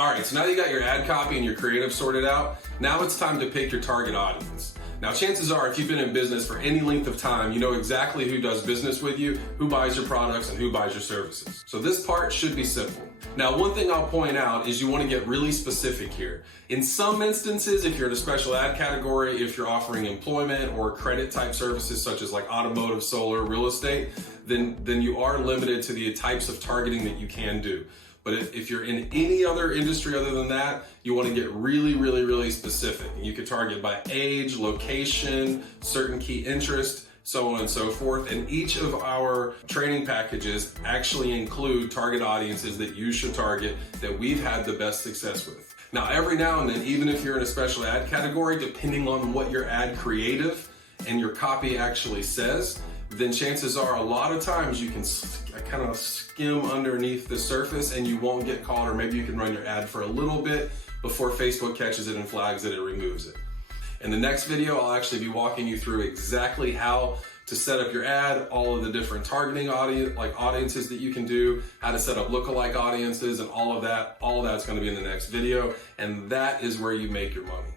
All right, so now you got your ad copy and your creative sorted out, now it's time to pick your target audience. Now, chances are, if you've been in business for any length of time, you know exactly who does business with you, who buys your products, and who buys your services. So this part should be simple. Now, one thing I'll point out is you want to get really specific here. In some instances, if you're in a special ad category, if you're offering employment or credit type services such as like automotive, solar, real estate, then you are limited to the types of targeting that you can do. But if you're in any other industry other than that, you want to get really specific. You can target by age, location, certain key interests, so on and so forth. And each of our training packages actually include target audiences that you should target that we've had the best success with. Now, every now and then, even if you're in a special ad category, depending on what your ad creative and your copy actually says, then chances are a lot of times you can kind of skim underneath the surface and you won't get caught, or maybe you can run your ad for a little bit before Facebook catches it and flags it and removes it. In the next video, I'll actually be walking you through exactly how to set up your ad, all of the different targeting audiences that you can do, how to set up lookalike audiences, and all of that's going to be in the next video. And that is where you make your money.